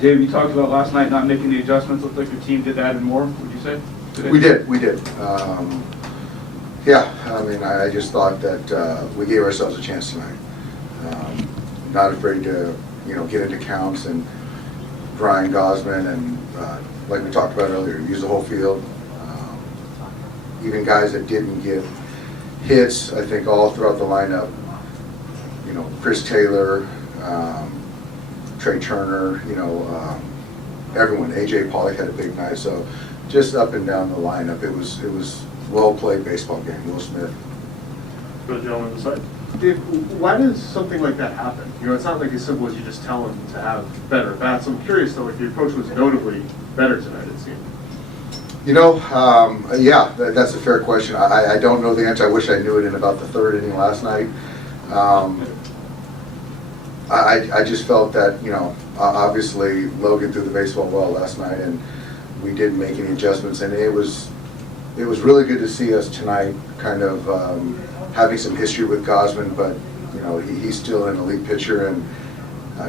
Dave, you talked about last night not making the adjustments. Looked like your team did that and more, would you say? Today? We did. Yeah, I mean, I just thought that we gave ourselves a chance tonight. Not afraid to, get into counts and grind Gosman and, like we talked about earlier, use the whole field. Even guys that didn't get hits, I think all throughout the lineup, Chris Taylor, Trey Turner, everyone. AJ Pollock had a big night, so just up and down the lineup, it was well played baseball game. Will Smith. Good gentleman on the side. Dave, why does something like that happen? It's not like as simple as you just tell them to have better bats. I'm curious though, if your approach was notably better tonight, it seemed. Yeah, that's a fair question. I don't know the answer. I wish I knew it in about the third inning last night. I just felt that, obviously Logan threw the baseball well last night, and we didn't make any adjustments, and it was really good to see us tonight kind of having some history with Gosman, but he's still an elite pitcher, and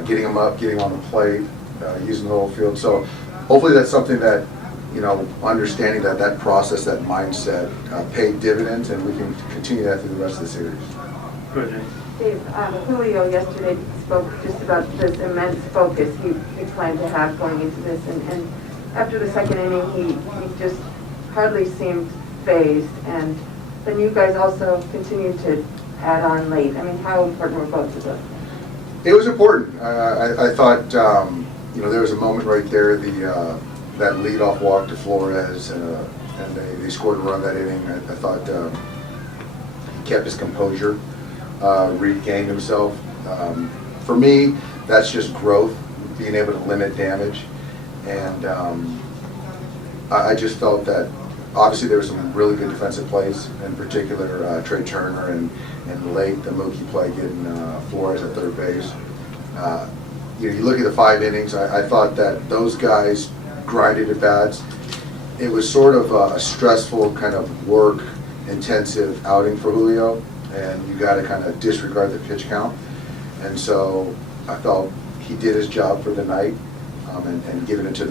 getting him up, getting him on the plate, using the whole field. So hopefully that's something that, understanding that process, that mindset paid dividends, and we can continue that through the rest of the series. Good, Jane. Dave, Julio yesterday spoke just about this immense focus he planned to have going into this, and after the second inning, he just hardly seemed phased, and then you guys also continued to add on late. I mean, how important were both of those? It was important. I thought, there was a moment right there, that leadoff walk to Flores, and they scored a run that inning. I thought he kept his composure, regained himself. For me, that's just growth, being able to limit damage, and I just felt that obviously there were some really good defensive plays, in particular Trey Turner and late the Mookie play getting Flores at third base. You look at the 5 innings, I thought that those guys grinded at bats. It was sort of a stressful kind of work intensive outing for Julio, and you got to kind of disregard the pitch count. And so I felt he did his job for the night, and giving it to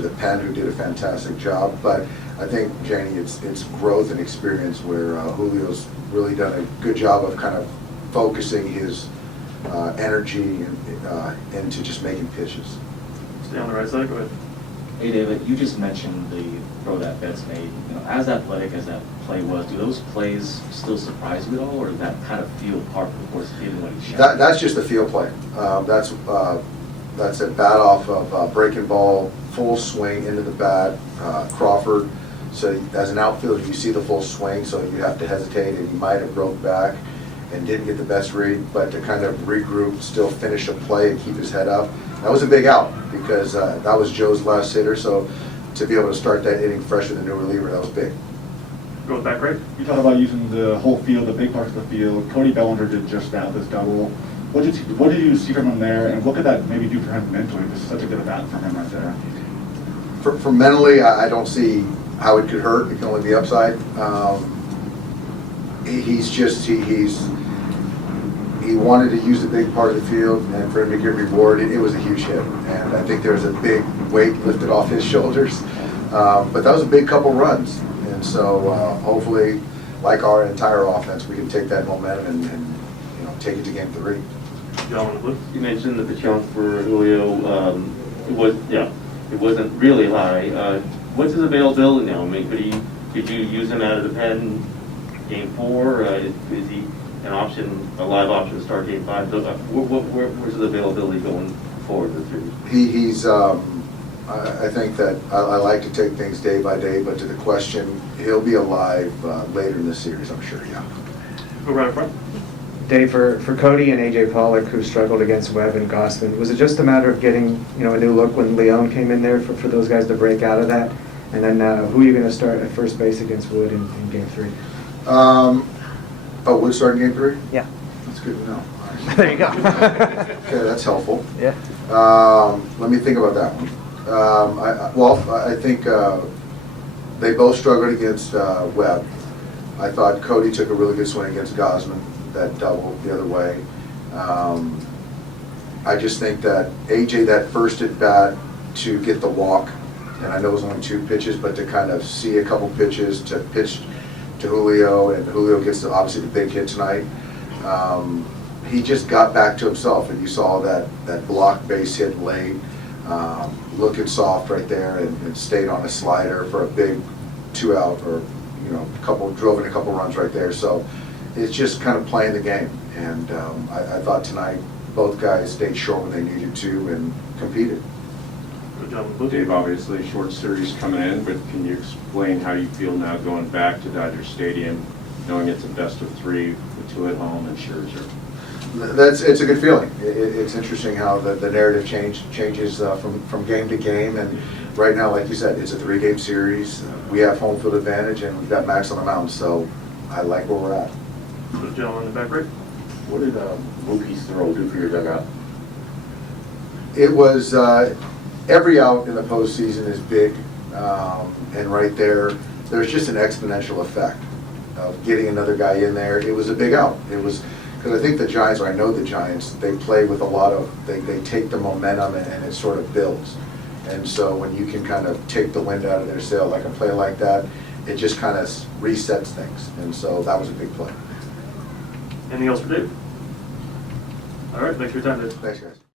the pen, who did a fantastic job. But I think, Janie, it's growth and experience where Julio's really done a good job of kind of focusing his energy into just making pitches. Stay on the right side, go ahead. Hey David, you just mentioned the throw that Betts made. As athletic as that play was, do those plays still surprise you at all, or did that kind of feel part of the course even when he shot? That's just a field play. That's a bat off of breaking ball, full swing into the bat, Crawford. So as an outfielder, you see the full swing, so you have to hesitate, and he might have broke back and didn't get the best read, but to kind of regroup, still finish a play and keep his head up. That was a big out because that was Joe's last hitter, so to be able to start that inning fresh with a new reliever, that was big. Go with that, Craig. You talk about using the whole field, the big parts of the field. Cody Bellinger did just that, this double. What did you see from him there, and what could that maybe do for him mentally? This is such a good at-bat from him right there. For mentally, I don't see how it could hurt. It can only be upside. He wanted to use a big part of the field, and for him to get rewarded, it was a huge hit. And I think there was a big weight lifted off his shoulders. But that was a big couple runs. And so hopefully, like our entire offense, we can take that momentum and take it to game 3. Gentleman, You mentioned that the challenge for Julio, it wasn't really high. What's his availability now? I mean, could you use him out of the pen game 4? Is he an option, a live option to start game 5? Where's his availability going forward this series? He's I think that I like to take things day by day, but to the question, he'll be alive later in this series, I'm sure, yeah. go right in front. Dave, for Cody and AJ Pollock, who struggled against Webb and Gosman, was it just a matter of getting a new look when Leone came in there for those guys to break out of that? And then who are you going to start at first base against Wood in game 3? Wood starting game 3? Yeah. That's good to know. There you go. Okay, that's helpful. Yeah. Let me think about that one. I think they both struggled against Webb. I thought Cody took a really good swing against Gosman, that double the other way. I just think that AJ, that first at bat, to get the walk, and I know it was only 2 pitches, but to kind of see a couple pitches, to pitch to Julio, and Julio gets obviously the big hit tonight. He just got back to himself, and you saw that block base hit late, looking soft right there, and stayed on a slider for a big 2-out, or drove in a couple runs right there. So it's just kind of playing the game, and I thought tonight both guys stayed short when they needed to and competed. Good job with Blue. Dave, obviously short series coming in, but can you explain how you feel now going back to Dodger Stadium, knowing it's a best of 3 with 2 at home and Scherzer? It's a good feeling. It's interesting how the narrative changes from game to game, and right now, like you said, it's a 3-game series. We have home field advantage, and we've got Max on the mound, so I like where we're at. The gentleman in the back right. What did Mookie's throw do for your dugout? It was every out in the postseason is big, and right there's just an exponential effect of getting another guy in there. It was a big out. It was because I think the Giants, or I know the Giants, they play with a lot of, they take the momentum and it sort of builds. And so when you can kind of take the wind out of their sail, like a play like that, it just kind of resets things. And so that was a big play. Anything else for Dave? All right, thanks for your time, Dave. Thanks, guys.